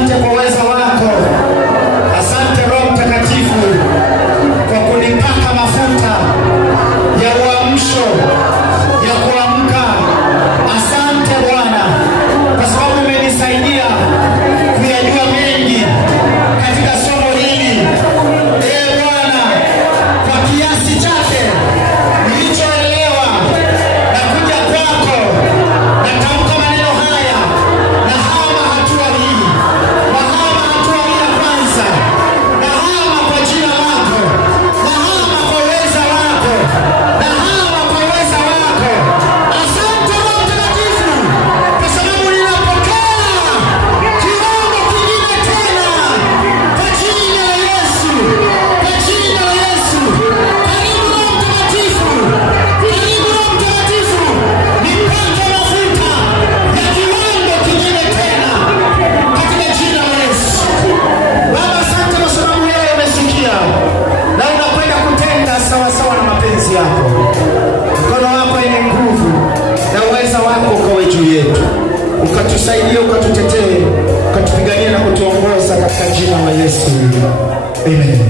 asante kwa uwezo wako. Asante Roho Mtakatifu kwa kunipaka mafuta ya uamsho, ya kuamka. Asante Bwana kwa sababu umenisaidia kuyajua mengi katika somo hili. Bwana, kwa kiasi chake nilichoelewa na kuja kwako, natamka maneno haya, na hama hatua hii, na hama hatua hii ya kwanza, na hama kwa jina lako, na hama kwa uweza wako, na hama kwa uweza wako. Asante Roho Mtakatifu kwa sababu ninapokea kiwango kingine tena kwa jina la Yesu, kwa jina la Yesu. Karibu Roho Mtakatifu, karibu Roho Mtakatifu, nipate mafuta ya kiwango kingine tena katika jina la Yesu. Baba, asante kwa sababu wewe umesikia na unakwenda kutenda sawasawa na mapenzi yako. Mkono wako yenye nguvu na uweza wako ukawe juu yetu, ukatusaidie, ukatutetee, ukatupigania na kutuongoza katika jina la Yesu. Amen.